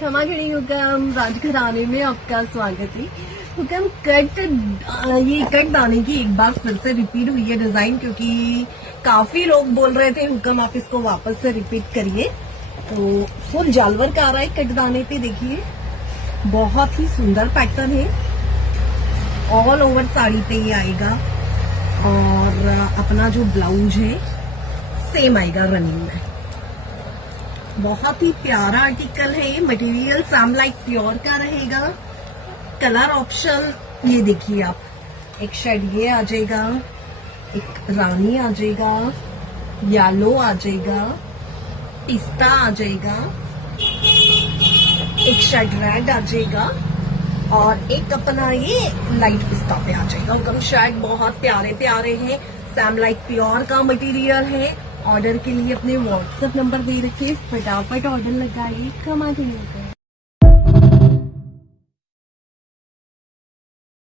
क्षमा करें हुकम, राजघराने में आपका स्वागत है। हुकम ये कट दाने की एक बार फिर से रिपीट हुई है डिजाइन, क्योंकि काफी लोग बोल रहे थे हुकम आप इसको वापस से रिपीट करिए। तो फुल जालवर का आ रहा है कट दाने पे, देखिए बहुत ही सुंदर पैटर्न है। ऑल ओवर साड़ी पे ये आएगा और अपना जो ब्लाउज है सेम आएगा रनिंग में। बहुत ही प्यारा आर्टिकल है ये। मटेरियल सैम लाइक प्योर का रहेगा। कलर ऑप्शन ये देखिए आप, एक शेड ये आ जाएगा, एक रानी आ जाएगा, येलो आ जाएगा, पिस्ता आ जाएगा, एक शेड रेड आ जाएगा और एक अपना ये लाइट पिस्ता पे आ जाएगा। हुकम शेड बहुत प्यारे प्यारे हैं। सैम लाइक प्योर का मटेरियल है। ऑर्डर के लिए अपने व्हाट्सएप नंबर दे रखिए, फटाफट ऑर्डर लगाइए। कमा के